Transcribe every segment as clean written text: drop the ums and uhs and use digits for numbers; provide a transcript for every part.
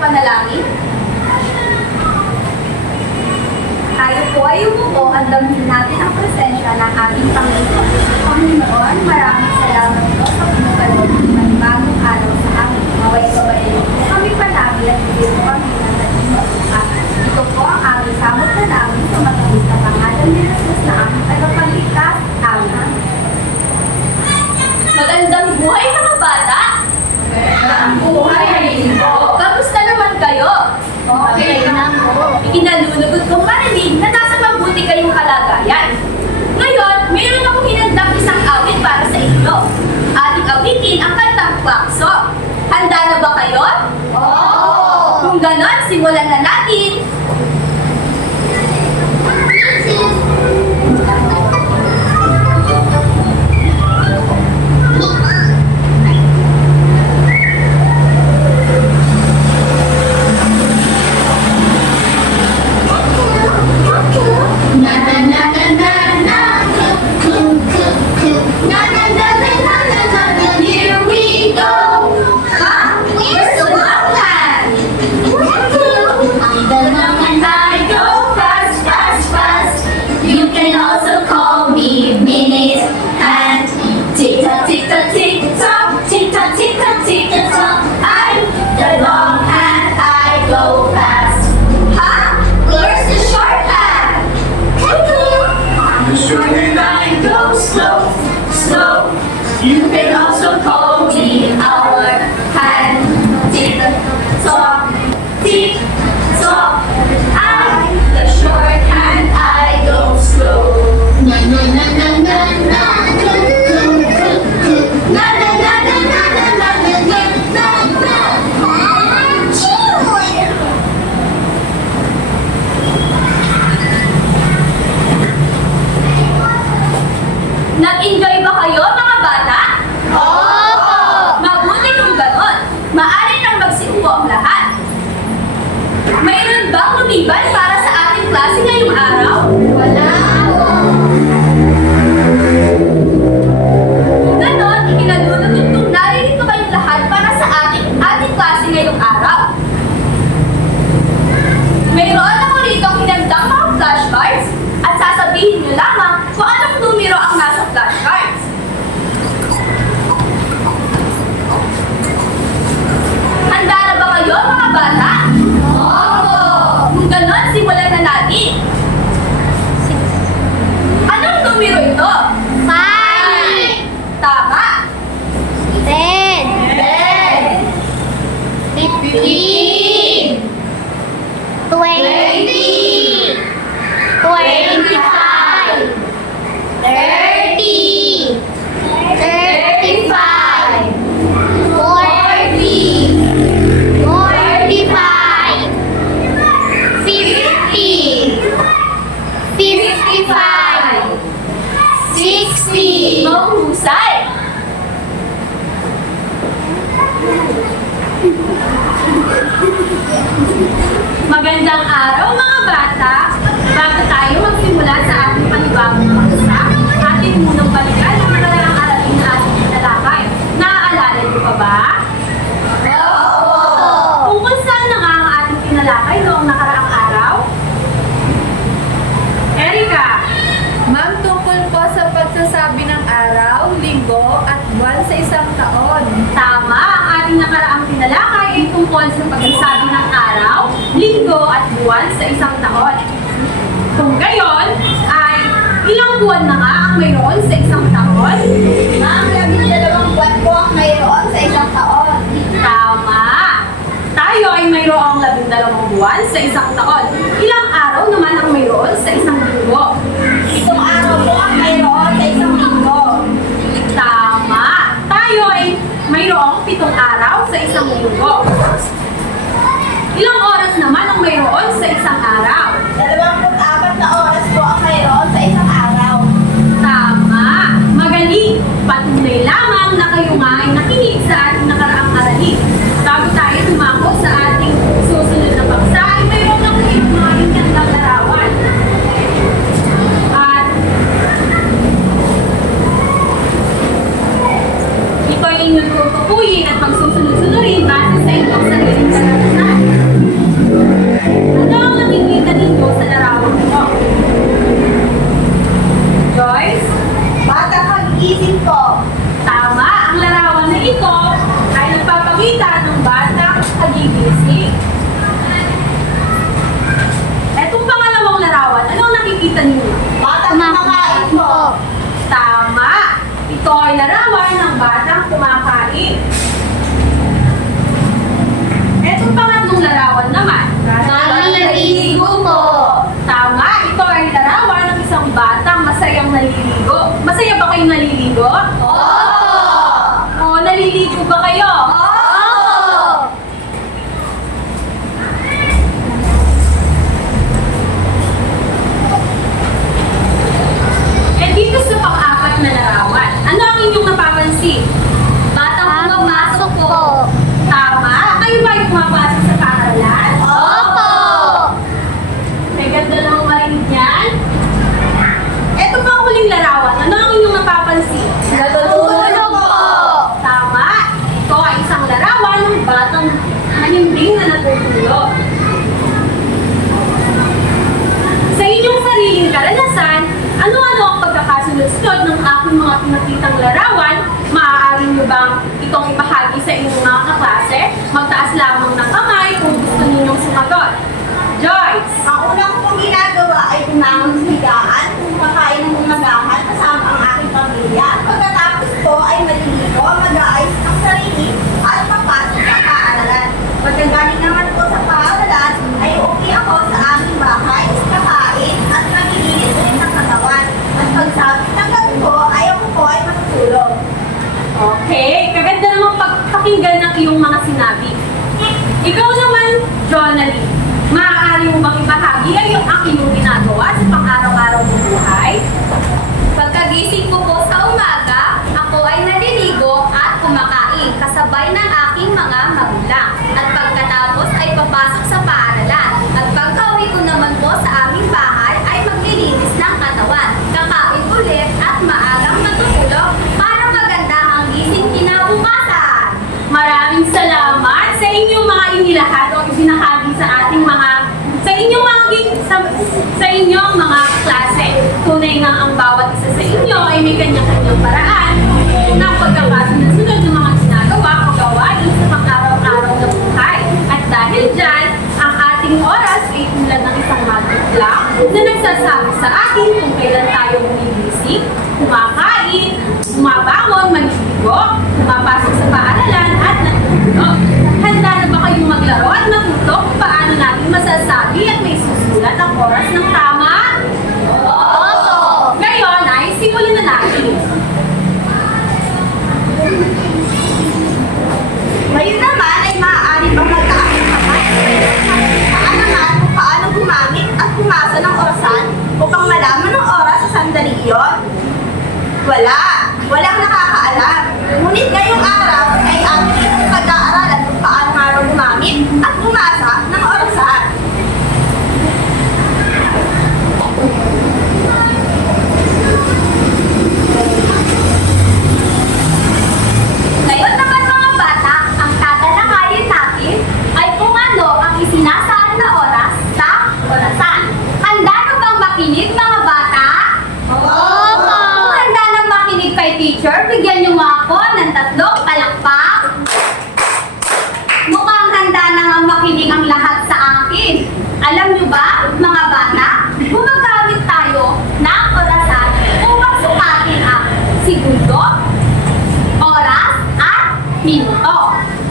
panalangin? Tayo po ay umupo at damhin natin ang presensya ng ating Panginoon. Panginoon, maraming salamat po sa pagkaloob ng panibagong araw sa amin. Maway-kabayin po kami panami at bigyan po kami ng naging masukat. Ito po ang aming samot na namin sa matamis na pangalan ni Jesus na aming tagapagligtas. Amen. Magandang buhay mga bata! Magandang buhay, Linggo! Kamusta naman kayo? Okay lang po. Ikinalulugod kong marinig na nasa mabuti kayong kalagayan. Ngayon, mayroon akong hinandang isang awit para sa inyo. Ating awitin ang kantang Kwakso. Handa na ba kayo? Oo! Kung ganon, simulan na natin! You can also call me our hand. Tick tock, tick tock. I'm the short and I go slow. Na na na na na na. Na na na na na na na na na. Nag-enjoy ba kayo mga bata? Oo! Mabuti kung ganon. Maaari nang magsiupo ang lahat. Mayroon bang lumiban para sa ating klase ngayong araw? Wala po! Kung ganon, ikinalulugod kong naririto kayong lahat para sa ating klase ngayong araw. Mayroon ako rito ang hinandang mga flashcards at sasabihin nyo lamang kung anong numero ang nasa flashcards. Handa na ba kayo mga bata? Opo! Kung ganon, simulan na natin. Anong numero ito? 5! Tama! 10! 15! 20! 25! 30! 35! 40! 45! 50! 55! 60! Mahusay! Magandang araw mga bata! Bago tayo magsimula sa ating panibagong paksa, ating munang balikan ang nakaraang aralin na ating tinalakay. Naaalala niyo pa ba? Tungkol saan na nga ang ating tinalakay noong nakaraang araw? Erika! Ma'am, tungkol po sa pagsasabi ng araw, linggo at buwan sa isang taon. Tama! Ang ating nakaraang tinalakay ay tungkol sa pagsasabi ng araw, linggo at buwan sa isang taon. Kung gayon, ay ilang buwan na nga ang mayroon sa isang taon? Ma'am, 12 buwan po ang mayroon sa isang taon. Tama! Tayo ay mayroong 12 buwan sa isang taon. Ilang araw naman ang mayroon sa isang linggo? 7 araw po ang mayroon sa isang linggo. Tama! Tayo ay mayroong 7 araw sa isang linggo. Ilang oras naman ang mayroon sa isang araw? 24 na oras po ang mayroon sa isang araw. Tama! Magaling! Patunay lamang na kayo nga ay nakinig sa ating nakaraang aralin. Bago tayo tumako sa ating susunod na paksa, ay mayroon akong mga inyandang larawan. At ito ay inyong tutukuyin at magsusunod-sunurin base sa inyong sariling karanasan. nakikita ng bata kagigising. Etong pangalawang larawan, ano ang nakikita niyo? Batang kumakain po. Tama! Ito ay larawan ng batang kumakain. Etong pangatlong larawan naman. Batang naliligo po. Tama! Ito ay larawan ng isang batang masayang naliligo. Masaya ba kayong naliligo? Opo. O, naliligo ba kayo? Opo. Eh dito sa pang-apat na larawan, ano ang inyong napapansin? Batang pumasok po. Tama! Kayo ba ay pumapasok sa paaralan? Opo. May ganda ng marinig niyan. Ito pa ang huling larawan, ano ang inyong napapansin? Natutulog po. Tama! Ito ay isang larawan ng batang mahimbing na natutulog. Sa inyong sariling karanasan, ano-ano ang pagkakasunod-sunod ng aking mga pinakitang larawan? Maaari nyo bang itong ibahagi sa inyong mga kaklase? Magtaas lamang ng kamay kung gusto ninyong sumagot. Joyce! Ang una ko pong ginagawa ay tumangon sa higaan, kumakain ng umagahan kasama ang aking pamilya. Pagkatapos po ay maliligo, mag-aayos ng sarili at papasok sa paaralan. Pagkagaling naman po sa paaralan ay uuwi ako sa aming bahay, kakain at naglilinis ulit ng katawan. At pagsabit ng gabi ko ay ako po ay matutulog. Okay, kaganda namang pagpakinggan ng iyong mga sinabi. Ikaw naman, Jonalie, maaari mo bang ibahagi ang iyong ginagawa sa pang-araw-araw ng buhay? Pagkagising ko po sa umaga, ako ay naliligo at kumakain kasabay ng aking mga magulang. At pagkatapos ay papasok sa paaralan. At pagka-uwi ko naman po sa aming bahay ay maglilinis ng katawan. Kakain ulit at maagang matutulog para maganda ang gising kinabukasan. Maraming salamat sa inyong mga inilahat o ibinahagi sa ating sa inyong mga klase. Tunay nga ang bawat isa sa inyo ay may kanya-kanyang paraan ng pagkakasunod-sunod ng mga ginagawa o gawain sa pang-araw-araw na buhay. At dahil dyan, ang ating oras ay tulad ng isang magic clock na nagsasabi sa atin kung kailan tayo gumigising, kumakain, bumabangon, maliligo, pumapasok sa paaralan at natutulog. Handa na ba kayong maglaro at matuto kung paano natin masasabi at may susulat ang oras ng tama? Opo. Ngayon ay simulan na natin. Ngayon naman ay maaari bang magtaas ng kamay? Paalaman kung paano gumamit at pumasa ng orasan upang malaman ang oras sa sandali iyon? Walang nakakaalam. Ngunit ngayong araw ay ating pag-aaralan kung paano nga raw gumamit at pumasa ng orasan. Ngayon naman mga bata, ang tatalakayin natin ay kung ano ang isinasaad na oras sa orasan. Handa na bang makinig mga bata? Opo! Kung handa na makinig kay teacher, bigyan niyo nga ako ng 3 palakpak. Mukhang handa na nga makinig ang lahat sa akin. Alam niyo ba, mga bata, gumagamit tayo ng orasan upang sukatin ang segundo, oras, at minuto.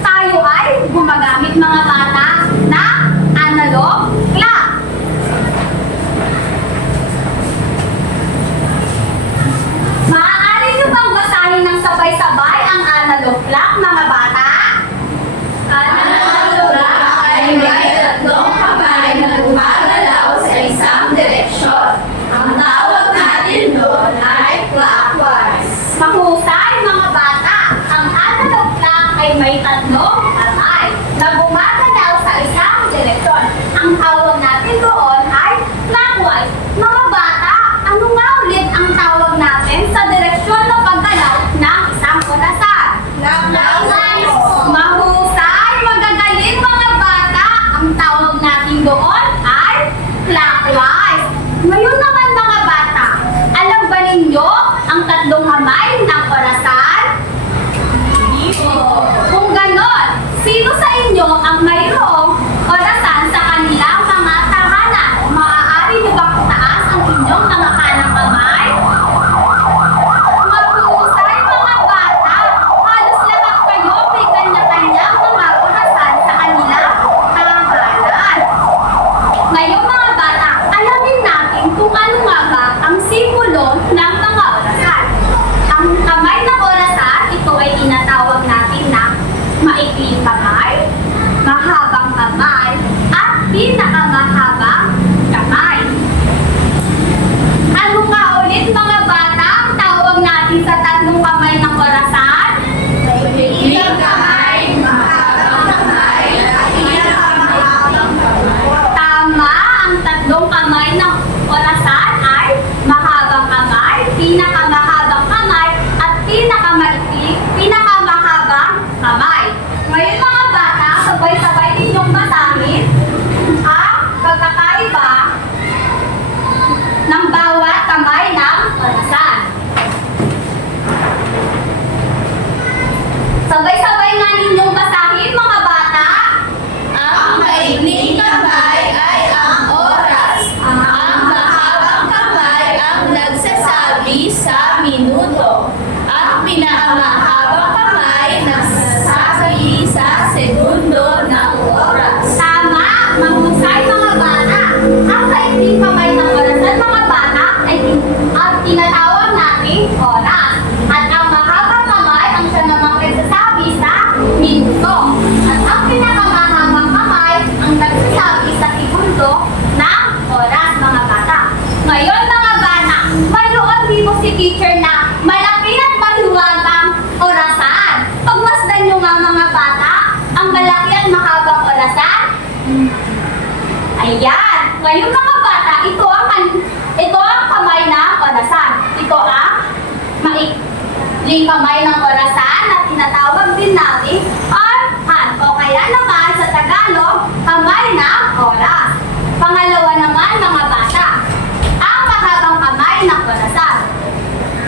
Tayo ay gumagamit mga bata ng analog clock. Maaari niyo bang basahin ng sabay-sabay ang analog clock, mga bata? Analog clock ay may 3 kamay na gumagalaw sa isang direksyon. Ang tawag natin doon ay clockwise. Mahusay mga bata, ang analog clock ay may 3 kamay na gumagalaw sa isang direksyon. Ang tawag natin doon ay clockwise. Mga bata, ano nga ulit ang tawag natin sa direksyon ng paggalaw ng isang orasan? Clockwise. Mahusay, magagaling mga bata. Ang tawag natin doon ay clockwise. Ngayon naman mga bata, alam ba ninyo ang 3 kamay ng orasan? Hindi po. Kung ganon, maikling kamay, mahabang kamay, at pinakamahabang kamay. Ano nga ulit mga bata ang tawag natin sa tatlong kamay ng orasan? Maikling kamay, mahabang kamay, at pinakamahabang kamay. Tama, ang tatlong kamay ng orasan ay mahabang kamay, pinakamahabang kamay, at pinakamahabang kamay. Ngayon mga bata, sabay-sabay ninyong basahin ang pagkakaiba ng bawat kamay ng orasan. Sabay-sabay nga ninyong basahin mga bata. Ang maikling kamay ay ang oras. Ang mahabang kamay ang nagsasabi sa minuto. Ang pinakamahabang kamay nagsasabi sa segundo ng oras. Tama, mahusay mga bata. Ang maikling kamay ng orasan mga bata ay ang tinatawag nating oras. At ang mahabang kamay ang siya namang nagsasabi sa minuto. At ang pinakamahabang kamay ang nagsasabi sa segundo ng oras mga bata. Ngayon mga bata, mayroon dito si teacher na malaki at mahiwagang orasan. Pagmasdan nyo nga mga bata, ang malaki at mahabang orasan. Ayan! Ngayon mga bata, ito ang kamay ng orasan. Ito ang maikling kamay ng orasan na tinatawag din natin hand. O kaya naman sa Tagalog, kamay ng oras. Pangalawa naman mga bata, ang mahabang kamay ng orasan.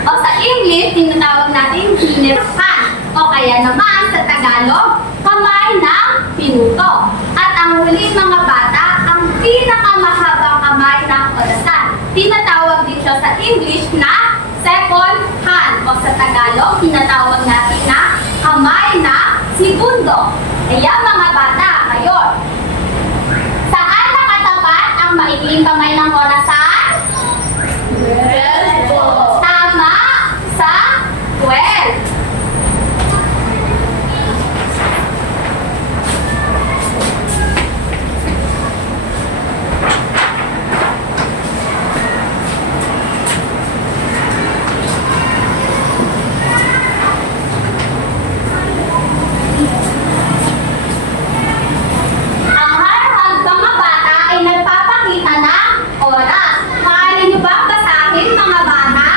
O sa English, tinatawag natin minute hand. O kaya naman sa Tagalog, kamay ng minuto. At ang huli mga bata, ang pinakamahabang kamay ng orasan. Tinatawag din siya sa English na second hand. O sa Tagalog, tinatawag natin na kamay ng segundo. Kaya mga bata, ngayon, saan nakatapat ang maikling kamay ng orasan? Tama, sa 12. Ang harap mga bata ay nagpapakita ng oras. Maaari niyo bang basahin mga bata?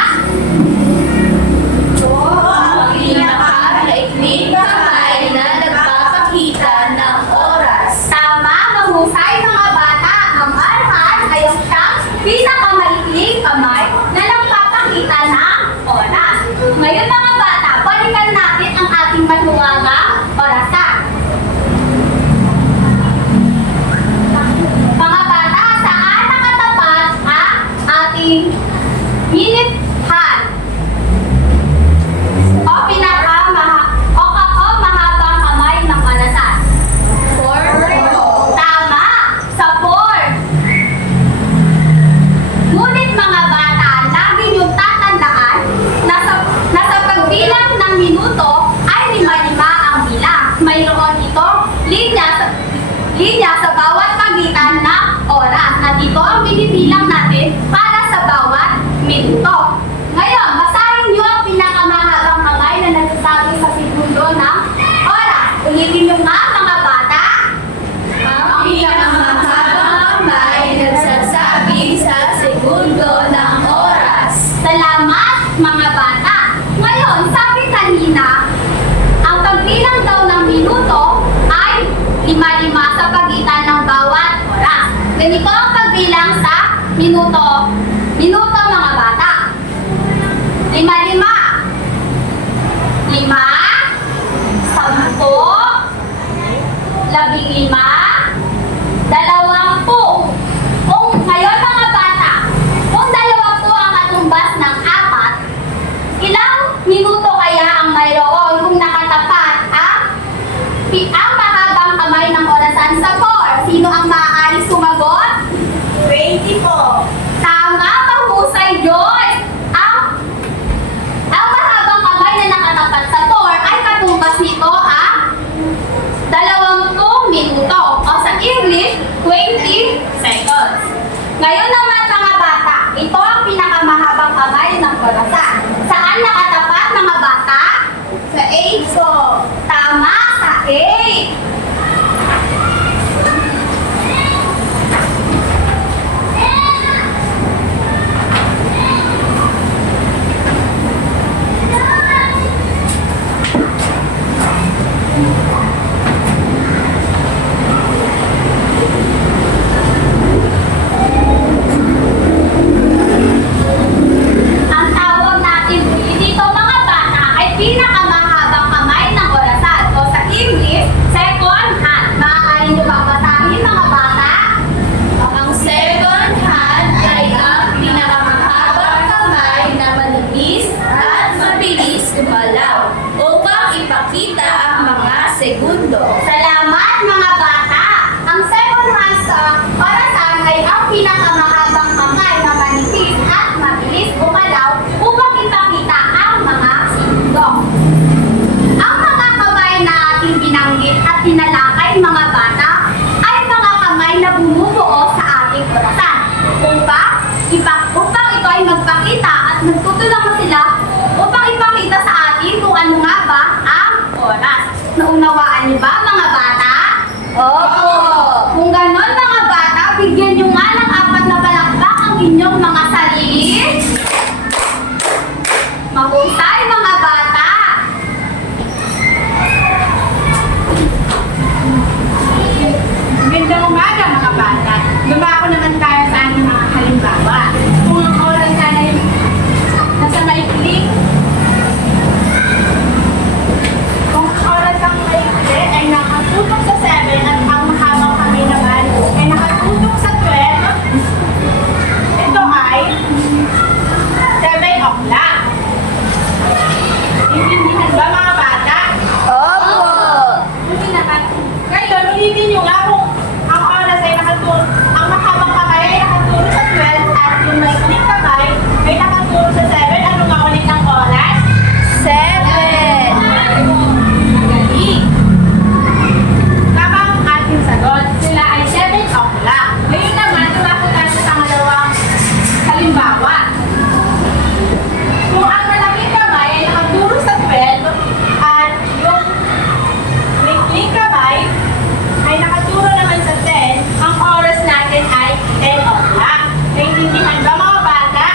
Ang pinakamaikling kamay na nagpapakita ng oras. Tama, mahusay mga bata. Ang arhan ay ang siyang pinakamaikling kamay na nagpapakita ng oras. Ngayon mga bata, balikan natin ang ating mahiwagang orasan. Mga bata, saan nakatapat ang ating minute hand? O mahabang kamay ng orasan. Tama, sa 4. Ngunit mga bata, lagi niyong tatandaan na sa pagbilang ng minuto ay 5-5 ang bilang. Mayroon ito linya sa bawat pagitan ng oras. At ito ang binibilang natin para sa bawat minuto. Ngayon, basahin niyo ang pinakamahabang kamay na nagsasabi sa segundo ng oras. Ulitin niyo nga mga bata. Ang pinakamahabang kamay nagsasabi sa segundo ng oras. Salamat mga bata. Ngayon, sabi kanina, ang pagbilang daw ng minuto ay 5-5 sa pagitan ng bawat oras. Ganito ang pagbilang sa minuto. Minuto mga bata. 5-5. 5, 10, 15, 20. Kung ngayon mga bata, kung 20 ang katumbas ng 4, ilang minuto kaya ang mayroon kung nakatapat ang mahabang kamay ng orasan sa 4? Sino ang maaari sumagot? 20 po. Tama, mahusay Joyce! Ang mahabang kamay na nakatapat sa 4 ay katumbas nito ang orasan. Saan nakatapat mga bata? Sa 8 po. Tama, sa 8. Ang tawag natin dito mga bata ay pinakamahabang kamay ng orasan o sa English, second hand. Maaari nyo bang basahin mga bata? Ang second hand ay ang pinakamahabang kamay na malinis at mabilis gumalaw upang ipakita ang mga segundo. Salamat mga bata! Ang second hand sa orasan ay ang pinakamahabang kamay na manipis at mabilis gumalaw upang ipakita ang mga segundo. Ang mga kamay na ating binanggit at tinalakay mga bata ay mga kamay na bumubuo sa ating orasan. Upang ito ay magpakita at nagtutulungan sila upang ipakita sa atin kung ano nga ba ang oras. Naunawaan niyo ba mga bata? Opo! Kung ganon mga bata, bigyan niyo nga ng 4 na palakpak ang inyong mga sarili. Mahusay mga bata! Magandang umaga mga bata. Gumako naman tayo sa ating mga halimbawa. Kung ang oras ay nasa maikli, kung ang oras ang maikli ay nakatutok sa 7 at ang mahabang kami naman ay nakatutok sa 12, ito ay 7 o'clock. Intindihan ba mga bata? Opo! Hindi naman. Ngayon, ulitin nyo nga kung ang oras ay nakatulog, ang mahabang kamay ay nakatulog sa 12 at yung maikling kamay ay nakatulog sa 7. Ano nga ulit ang oras? 7! Magaling! Tama ang ating sagot. Sila ay 7 o'clock. Ngayon naman, tumako tayo sa pangalawang halimbawa. Kung ang malaking kamay ay nakatulog sa 12 at yung maikling kamay ay nakaturo naman sa 10, ang oras natin ay 10 o'clock. Naiintindihan ba mga bata?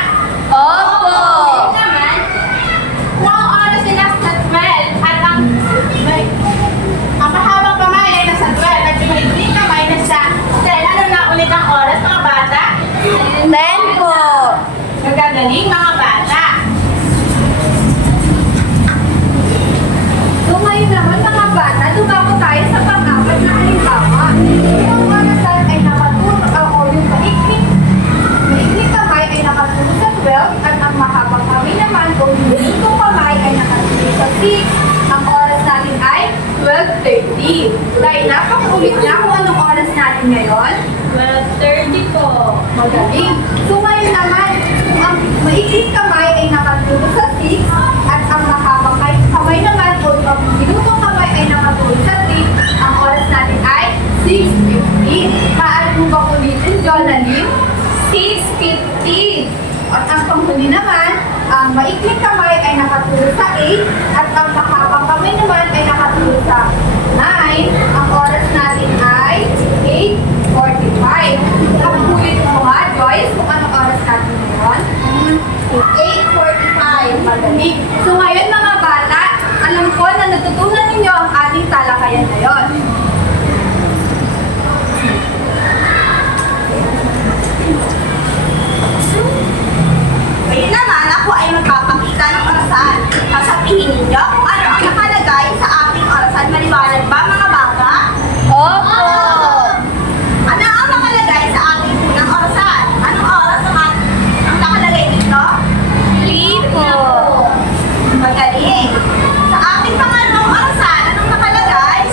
Opo! Ngayon naman, kung ang oras ay nasa 12 at ang mahabang kamay ay nasa 12 at yung maikling kamay nasa 10, ano na ulit ang oras mga bata? 10 po! Nagagaling mga bata. So ngayon naman mga bata, tumako tayo sa pang-apat na halimbawa. Yung orasan ay nakatulog o yung maikling kamay ay nakatulog sa 12 at ang mahabang kamay naman o yung lingkong kamay ay nakatulog sa 6. Ang oras natin ay 12:30. Dahil napakaulit na kung anong oras natin ngayon. 12:30 po. Magaling. So ngayon naman, kung ang maikling kamay ay nakatulog sa 6 at ang mahabang kamay naman o ang minutong kamay ay nakatulog sa 3, ang oras natin ay 6:50. Maaari mo ba ulitin, Jonalim? 6:50. At ang panghuli naman, ang maikling kamay ay nakatulog sa 8 at ang mahabang kamay naman ay nakatulog sa 9. Ang oras natin ay 8:45. Kapulit mo nga, Joyce, kung anong oras natin ngayon? 8:45. Magaling. So ngayon mga bata, alam ko na natutunan ninyo ang ating talakayan ngayon. Ngayon naman, ako ay magpapakita ng orasan. Sasabihin ninyo kung ano ang nakalagay sa ating orasan. Maliwanag ba mga bata? Opo! Ano ang nakalagay sa ating unang orasan? Anong oras ang nakalagay dito? 3 po. Magaling. Sa ating pangalawang orasan, anong nakalagay?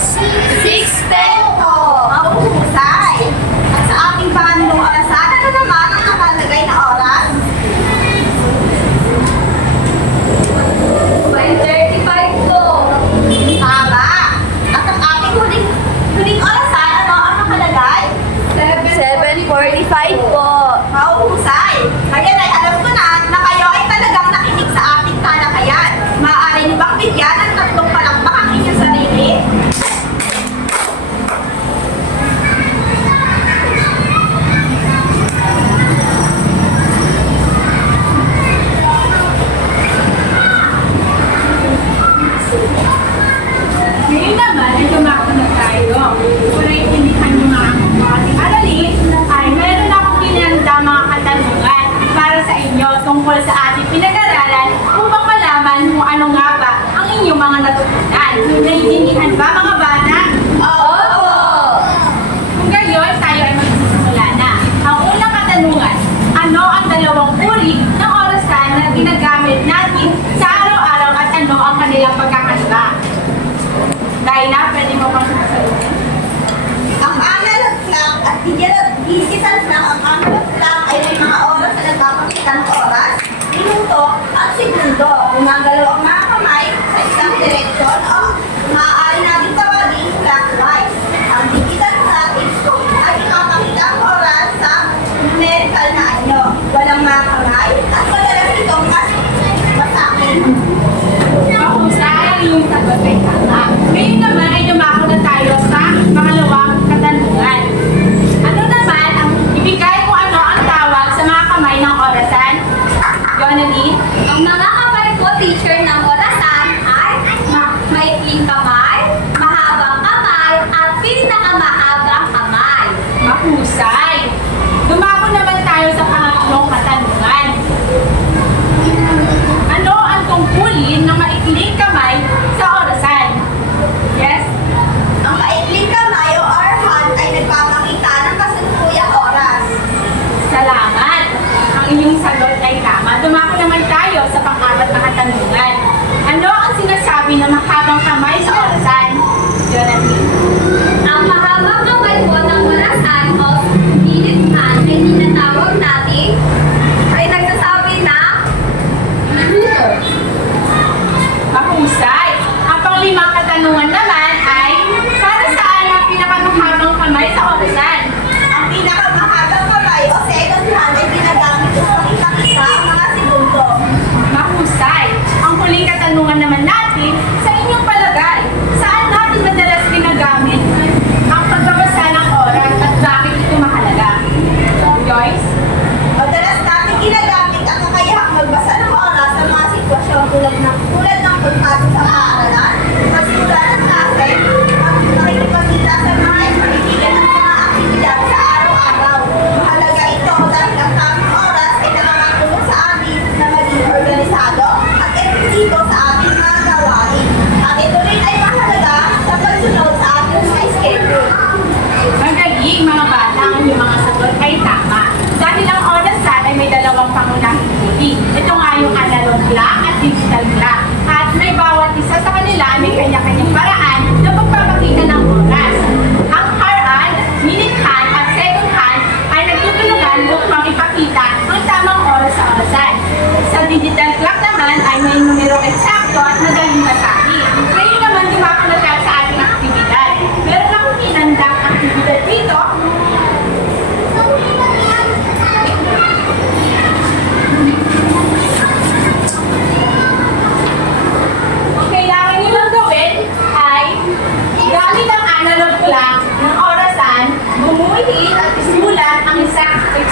6:10 po. Mahuhusay. At sa ating pangalawang orasan, ano naman ang nakalagay na oras? 5:35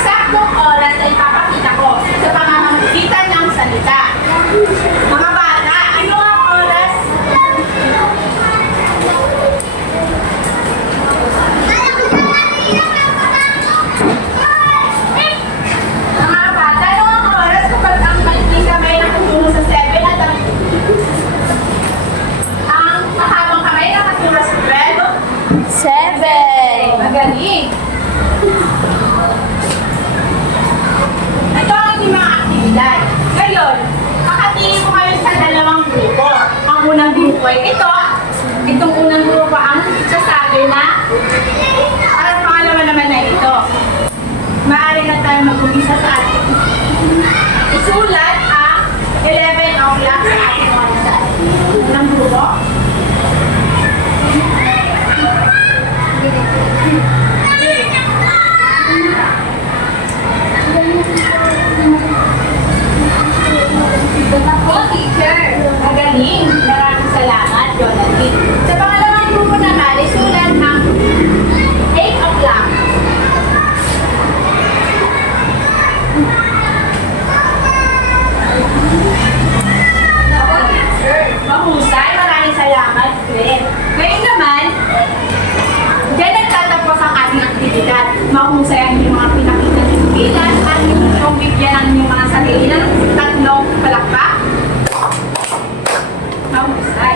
eksaktong oras ay papakita ko sa pamamagitan ng salita. Mga bata, ano ang oras? Mga bata, ano ang oras kapag ang maliking kamay nakatulong sa 7 at ang mahabang kamay nakatulong sa 12? 7. Magaling! Ito ang ating mga aktibidad. Ngayon, makatingin ko kayo sa dalawang grupo. Ang unang grupo ay ito. Itong unang grupo ang sasabi na at pangalawa naman ay ito. Maaari na tayo mag-umisa sa ating isulat ang 11 o'clock sa ating oras. Unang grupo. Ako, teacher. Magaling. Maraming salamat, Jonathan. Sa pangalawang grupo naman, isulat ang 8 o'clock. Ako, teacher. Mahusay. Maraming salamat, Glenn. Ngayon naman, dyan nagtatapos ang ating aktibidad. Mahusay ang inyong mga pinakita ng bilan at kung bigyan ang inyong mga sarili ng tatlong palakpak. Mahusay.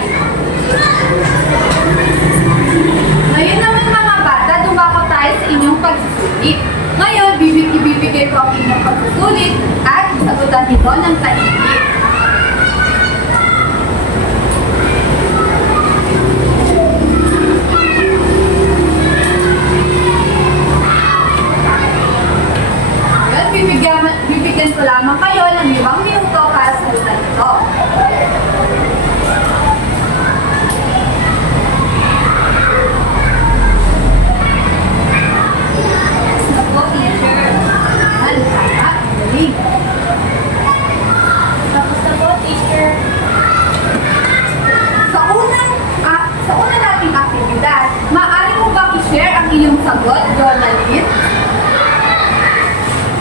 Ngayon naman mga bata, dumako tayo sa inyong pagsusulit. Ngayon, ibibigay ko ang inyong pagsusulit at sagutan nito ng tahimik. Ngayon, bibigyan ko lamang kayo ng 5 minuto para sagutan ito. Ako, teacher. Ano, tama? Galing. Tapos na po, teacher. Sa una nating aktibidad, maaari mo bang i-share ang iyong sagot, Jonalyn?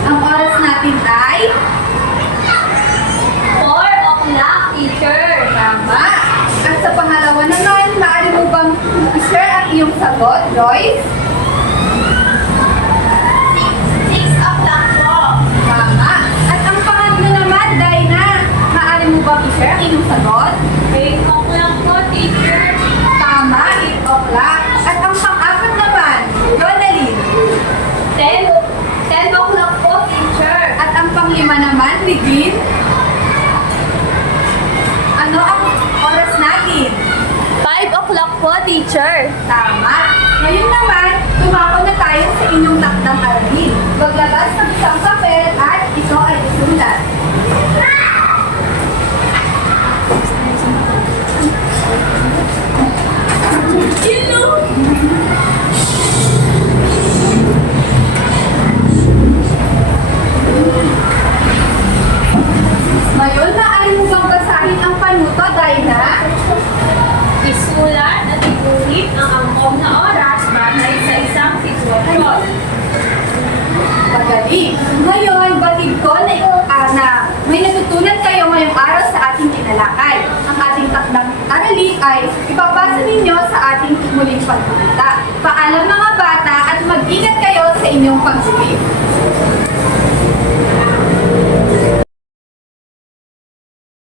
Ang oras natin ay 4 o'clock, teacher. tama. At sa pangalawa naman, maaari mo bang i-share ang iyong sagot, Joyce? 6 o'clock po. Tama. At ang pangatlo naman, Dina, maaari mo bang i-share ang iyong sagot? 8 o'clock po, teacher. Tama, 8 o'clock. At ang pang-apat naman, Jonalyn. 10 o'clock po, teacher. At ang pang-5 naman, Ligin. Ano ang oras natin? 5 o'clock po, teacher. Tama. Ngayon naman, tumako na tayo sa inyong takdang aralin. Maglabas ng isang papel at ito ay isulat. Ngayon, maaari mo bang basahin ang panuto, Dina? Isulat at iguhit ang angkop na oras batay sa isang sitwasyon. Magaling. Ngayon, batid ko na may natutunan kayo ngayong araw sa ating tinalakay. Ang ating takdang aralin ay ipapasa ninyo sa ating muling pagkikita. Paalam mga bata at mag-ingat kayo sa inyong pag-uwi.